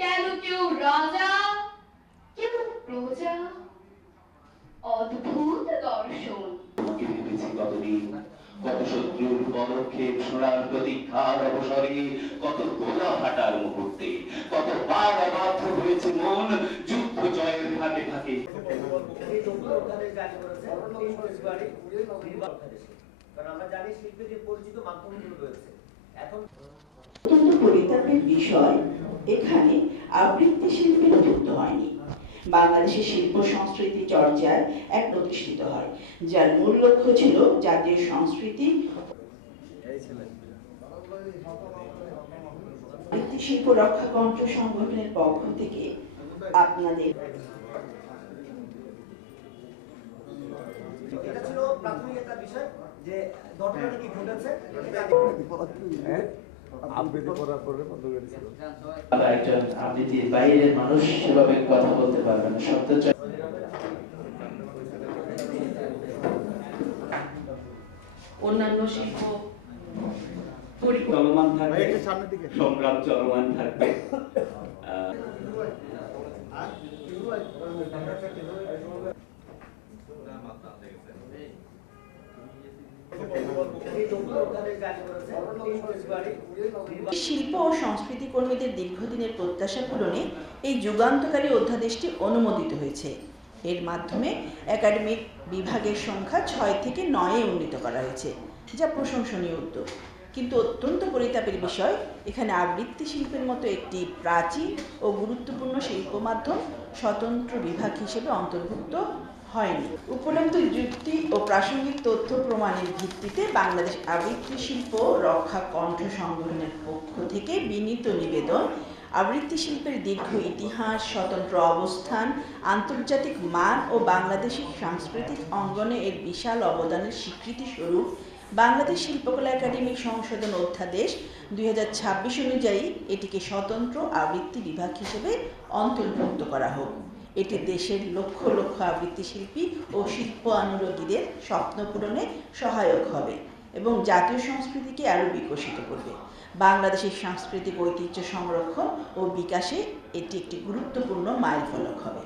কেন কেউ রাজা কেউ প্রজা, অদ্ভুত দর্শন। তোমাকে ভেবেছি কতদিন, কত শত্রুর পদক্ষেপ শোনার প্রতীক্ষার অবসরে, কত গোলা ফাটার মুহূর্তে, কত বার অবাধ্য হয়েছে মন যুদ্ধ জয়ের ফাঁকে ফাঁকে। অত্যন্ত পরিতাপের বিষয়, এখানে আবৃত্তি শিল্পের যুক্ত হয়নি। বাংলাদেশের শিল্প সংস্কৃতি চর্চায় এক প্রতিষ্ঠিত হয়, যার মূল লক্ষ্য ছিল জাতীয় সংস্কৃতি। আবৃত্তি শিল্প রক্ষা কণ্ঠ সংগঠনের পক্ষ থেকে আপনাদের এটা ছিল প্রাথমিক একটা বিষয় যে ঘটনাটা কি ঘটেছে আবৃত্তি করার পরে বন্ধ করেছিল। একজন আবৃত্তির বাইরের মানুষ সেভাবে কথা বলতে পারবে না, শব্দ অন্যান্য শিল্প চলমান থাকবে, সংগ্রাম চলমান থাকবে। শিল্প ও সংস্কৃতি কর্মীদের দীর্ঘদিনের প্রত্যাশা পূরণে এই যুগান্তকারী অধ্যাদেশটি অনুমোদিত হয়েছে। এর মাধ্যমে একাডেমিক বিভাগের সংখ্যা 6 থেকে 9-এ উন্নীত করা হয়েছে, যা প্রশংসনীয় উদ্যোগ। কিন্তু অত্যন্ত পরিতাপের বিষয়, এখানে আবৃত্তি শিল্পের মতো একটি প্রাচীন ও গুরুত্বপূর্ণ শিল্প মাধ্যম স্বতন্ত্র বিভাগ হিসেবে অন্তর্ভুক্ত হয়নি। উপলব্ধ যুক্তি ও প্রাসঙ্গিক তথ্য প্রমাণের ভিত্তিতে বাংলাদেশ আবৃত্তি শিল্প রক্ষা কণ্ঠ সংগঠনের পক্ষ থেকে বিনীত নিবেদন, আবৃত্তি শিল্পের দীর্ঘ ইতিহাস, স্বতন্ত্র অবস্থান, আন্তর্জাতিক মান ও বাংলাদেশের সাংস্কৃতিক অঙ্গনে এর বিশাল অবদানের স্বীকৃতি স্বরূপ বাংলাদেশ শিল্পকলা একাডেমিক সংশোধন অধ্যাদেশ 2026 অনুযায়ী এটিকে স্বতন্ত্র আবৃত্তি বিভাগ হিসেবে অন্তর্ভুক্ত করা হোক। এটি দেশের লক্ষ লক্ষ আবৃত্তি শিল্পী ও শিল্প অনুরাগীদের স্বপ্ন পূরণে সহায়ক হবে এবং জাতীয় সংস্কৃতিকে আরও বিকশিত করবে। বাংলাদেশের সাংস্কৃতিক ঐতিহ্য সংরক্ষণ ও বিকাশে এটি একটি গুরুত্বপূর্ণ মাইলফলক হবে।